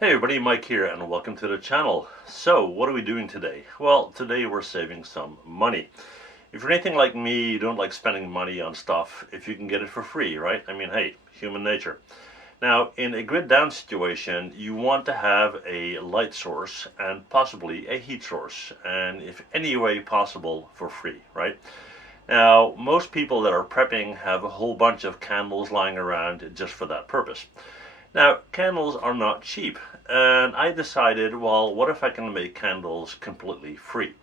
Hey everybody, Mike here and welcome to the channel. So what are we doing today? Well, today we're saving some money. If you're anything like me, you don't like spending money on stuff if you can get it for free, right? I mean, hey, human nature. Now, in a grid down situation, you want to have a light source and possibly a heat source, and if any way possible, for free, right? Now, most people that are prepping have a whole bunch of candles lying around just for that purpose. Now, candles are not cheap, and I decided, well, what if I can make candles completely free?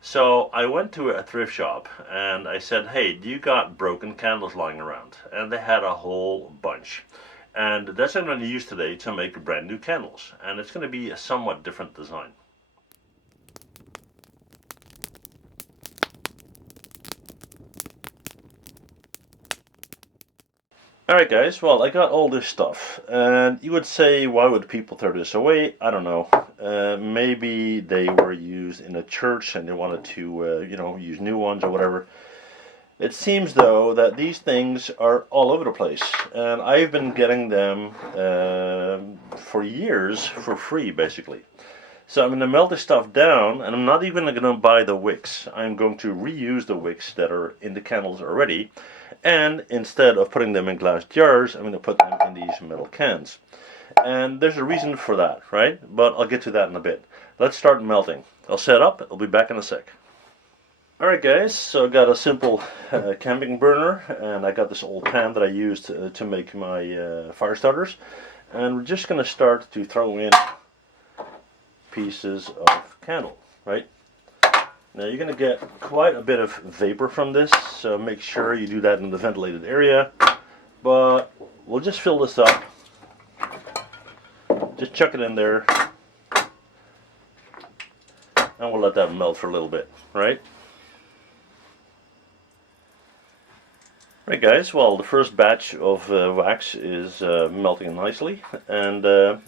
So I went to a thrift shop and I said, hey, do you got broken candles lying around? And they had a whole bunch. And that's what I'm going to use today to make brand new candles. And it's going to be a somewhat different design. Alright guys, well I got all this stuff, and you would say, why would people throw this away? I don't know. Maybe they were used in a church and they wanted to, use new ones or whatever. It seems though that these things are all over the place, and I've been getting them for years for free basically. So I'm going to melt this stuff down, and I'm not even going to buy the wicks. I'm going to reuse the wicks that are in the candles already, and instead of putting them in glass jars, I'm going to put them in these metal cans. And there's a reason for that, right? But I'll get to that in a bit. Let's start melting. I'll set up. I'll be back in a sec. Alright guys, so I got a simple camping burner, and I got this old pan that I used to make my fire starters. And we're just going to start to throw in pieces of candle, right? Now you're going to get quite a bit of vapor from this, so make sure you do that in the ventilated area. But we'll just fill this up. Just chuck it in there, and we'll let that melt for a little bit, right? Right guys, well the first batch of wax is melting nicely, and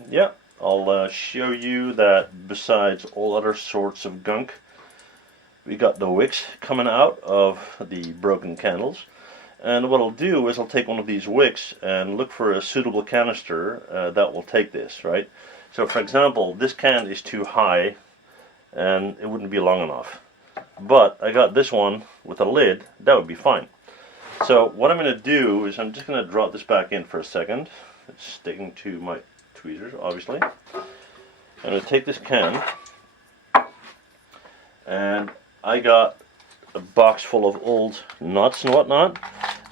yeah, I'll show you that besides all other sorts of gunk, we got the wicks coming out of the broken candles. And what I'll do is I'll take one of these wicks and look for a suitable canister that will take this, right? So for example, this can is too high and it wouldn't be long enough. But I got this one with a lid, that would be fine. So what I'm going to do is I'm just going to drop this back in for a second. It's sticking to my tweezers, obviously. I'm going to take this can, and I got a box full of old nuts and whatnot,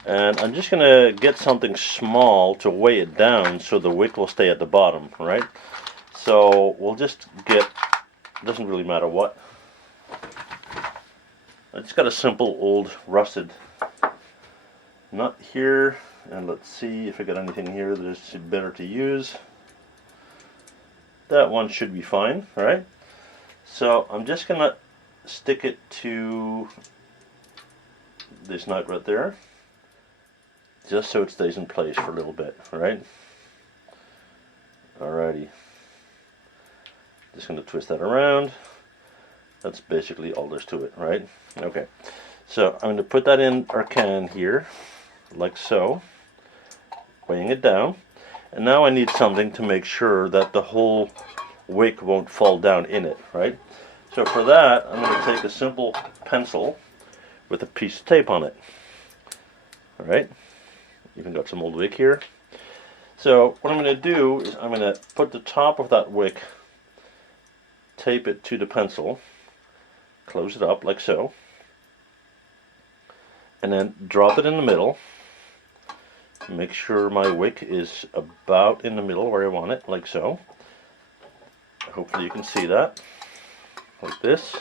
and I'm just going to get something small to weigh it down so the wick will stay at the bottom, right? So we'll just get, doesn't really matter what. I just got a simple old rusted nut here, and let's see if I got anything here that is better to use. That one should be fine, right? So I'm just gonna stick it to this nut right there, just so it stays in place for a little bit, right? Alrighty. Just gonna twist that around. That's basically all there's to it, right? Okay. So I'm gonna put that in our can here, like so, weighing it down. And now I need something to make sure that the whole wick won't fall down in it, right? So for that, I'm going to take a simple pencil with a piece of tape on it. Alright, even got some old wick here. So what I'm going to do is I'm going to put the top of that wick, tape it to the pencil, close it up like so, and then drop it in the middle. Make sure my wick is about in the middle where I want it, like so. Hopefully you can see that, like this.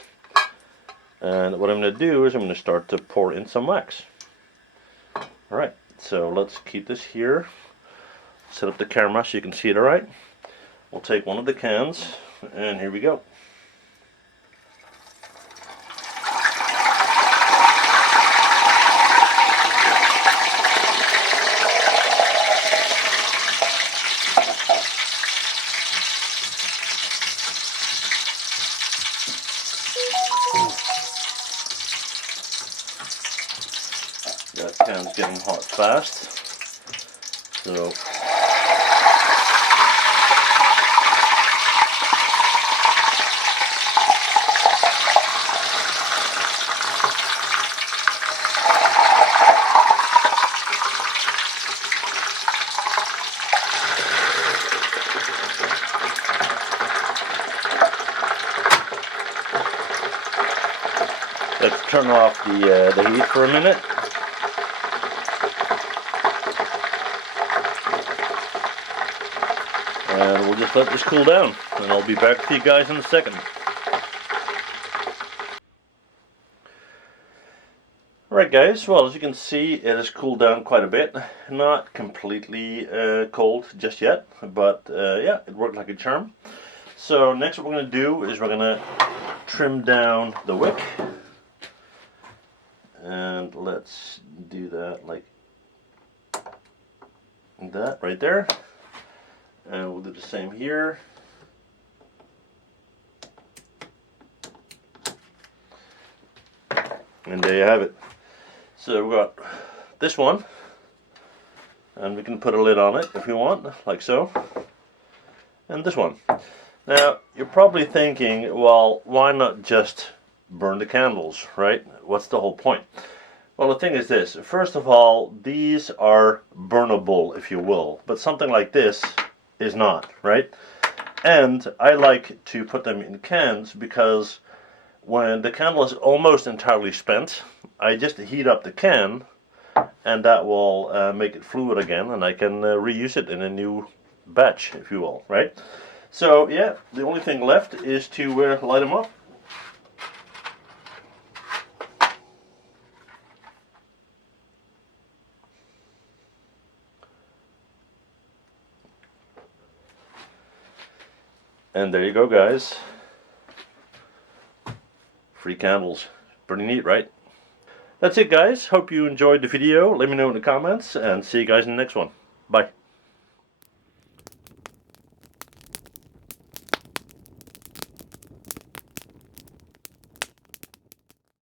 And what I'm going to do is I'm going to start to pour in some wax. Alright, so let's keep this here. Set up the camera so you can see it alright. We'll take one of the cans, and here we go. That can's getting hot fast, so Let's turn off the heat for a minute. And we'll just let this cool down, and I'll be back with you guys in a second. Alright guys, well, as you can see, it has cooled down quite a bit. Not completely cold just yet, but yeah, it worked like a charm. So next what we're going to do is we're going to trim down the wick. And let's do that like that right there. And we'll do the same here. And there you have it. So we've got this one, and we can put a lid on it if we want, like so. And this one. Now, you're probably thinking, well, why not just burn the candles, right? What's the whole point? Well, the thing is this. First of all, these are burnable, if you will, but something like this is not, right? And I like to put them in cans because when the candle is almost entirely spent, I just heat up the can, and that will make it fluid again, and I can reuse it in a new batch, if you will, right? So yeah, the only thing left is to light them up. And there you go, guys. Free candles. Pretty neat, right? That's it, guys. Hope you enjoyed the video. Let me know in the comments, and see you guys in the next one. Bye.